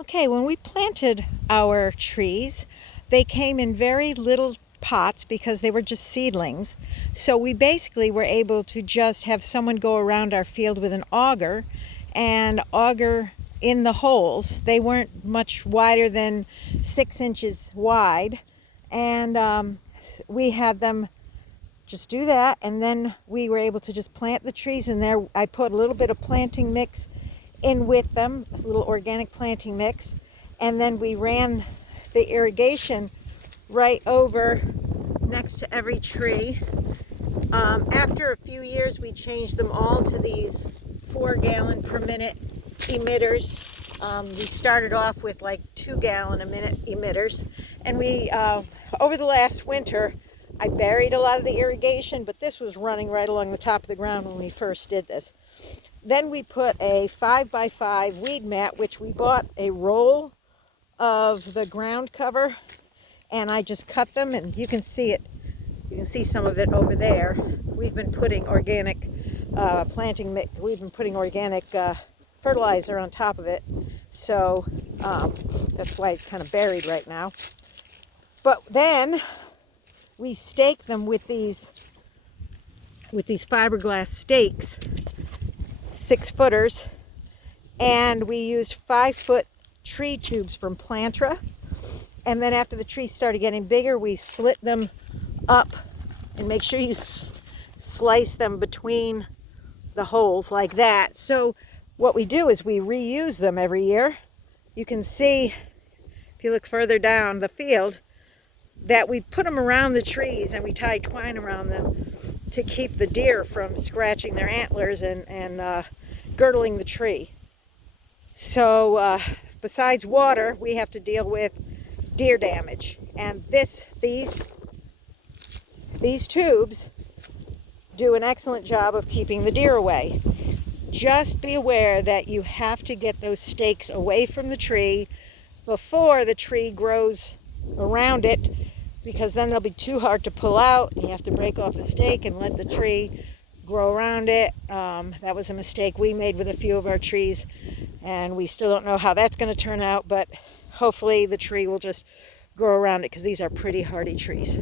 Okay, when we planted our trees, they came in very little pots because they were just seedlings. So we basically were able to just have someone go around our field with an auger and auger in the holes. They weren't much wider than 6 inches wide. And we had them just do that, and then we were able to just plant the trees in there. I put a little bit of planting mix in with them, a little organic planting mix, and then we ran the irrigation right over next to every tree. After a few years, we changed them all to these 4 gallon per minute emitters. We started off with like 2 gallon a minute emitters, and we over the last winter I buried a lot of the irrigation, but this was running right along the top of the ground when we first did this. Then we put a 5x5 weed mat, which we bought a roll of the ground cover, and I just cut them, and you can see it. You can see some of it over there. We've been putting organic we've been putting organic fertilizer on top of it, so that's why it's kind of buried right now. But then we stake them with these fiberglass stakes, 6-footers, and we used 5-foot tree tubes from Plantra. And then after the trees started getting bigger, we slit them up, and make sure you slice them between the holes like that. So what we do is we reuse them every year. You can see, if you look further down the field, that we put them around the trees, and we tie twine around them to keep the deer from scratching their antlers and girdling the tree. So besides water, we have to deal with deer damage, and these tubes do an excellent job of keeping the deer away. Just be aware that you have to get those stakes away from the tree before the tree grows around it, because then they'll be too hard to pull out, and you have to break off the stake and let the tree grow around it. That was a mistake we made with a few of our trees, and we still don't know how that's going to turn out, but hopefully the tree will just grow around it, because these are pretty hardy trees.